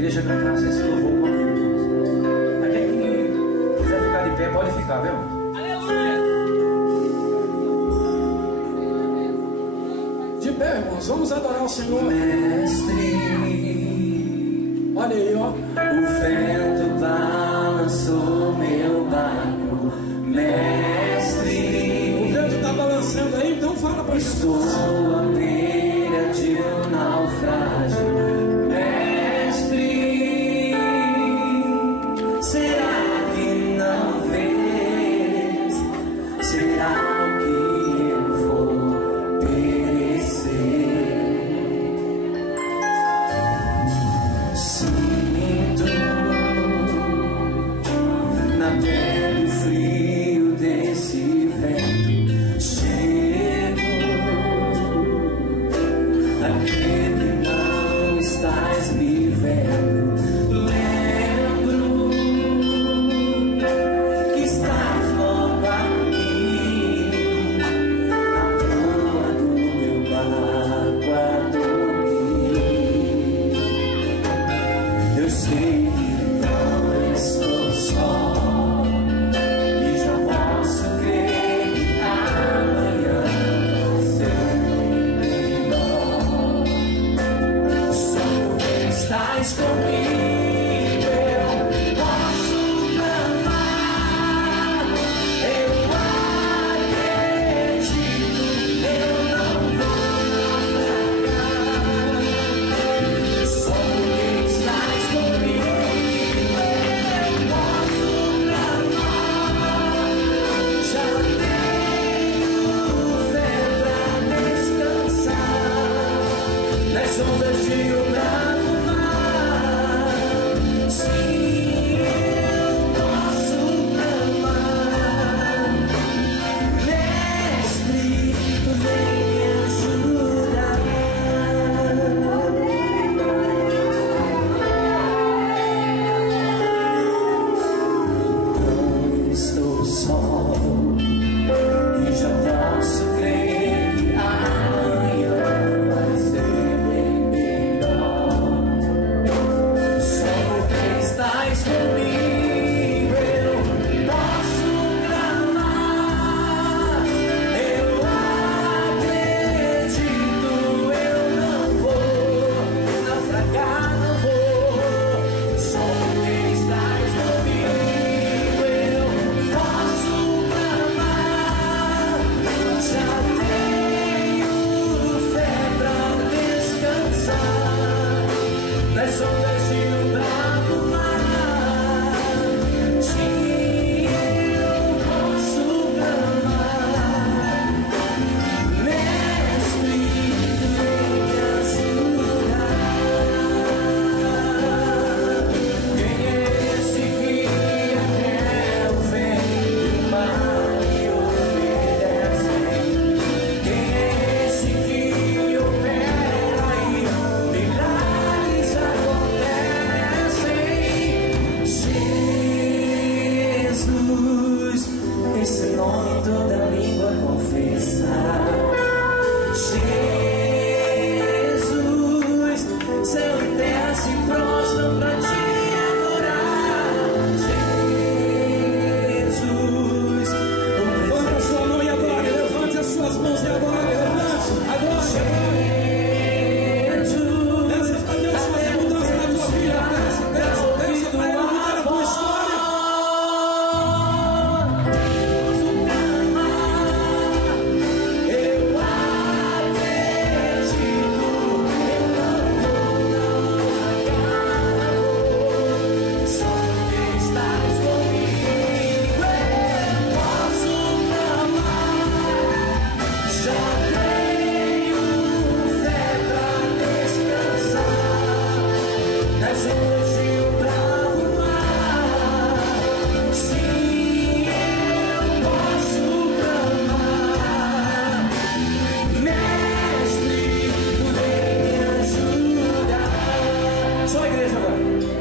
igreja cantasse esse louvor com a Deus. Mas quem quiser ficar de pé, pode ficar, viu? Aleluia! De pé, irmãos, vamos adorar o Senhor. Mestre, olha aí, ó. o vento balançou meu barco. Mestre, O vento está balançando aí, então fala pra estou Jesus. à beira de um naufrágio. Mestre, será que não vês? Será que eu vou perecer? Sinto na pele o frio desse vento. Chego aqui que não estás me vendo. Lembro que estás logo aqui, na proa do meu barco a dormir. Eu sei que não estou só, e já posso crer que amanhã vai ser melhor. Só porque estás comigo eu posso clamar. Eu acredito, eu não vou naufragar. Só porque estás comigo eu posso clamar. Já tenho fé pra descansar nas ondas de um bravo mar. Sim, eu posso clamar. Mestre, vem me ajudar. Não estou só, e já posso crer que amanhã vai ser bem melhor. Só porque estás comigo eu posso clamar. Eu acredito, eu não vou naufragar, não vou. Só porque estás comigo eu posso clamar. Já tenho fé pra descansar nas ondas de um bravo mar. Sim, eu posso clamar. Mestre, vem me ajudar. Quem é esse que até o vento e o mar lhe obedecem? Quem é esse que opera e milagres acontecem? Jesus, esse nome toda língua confessar. Jesus, céu e terra se prostram pra te adorar. Jesus, Levante a sua mão e adore, levante as suas mãos e adore, levante, agora. Peça pra Deus fazer mudança na tua vida, peça pra Ele mudar a tua história. Só a igreja agora.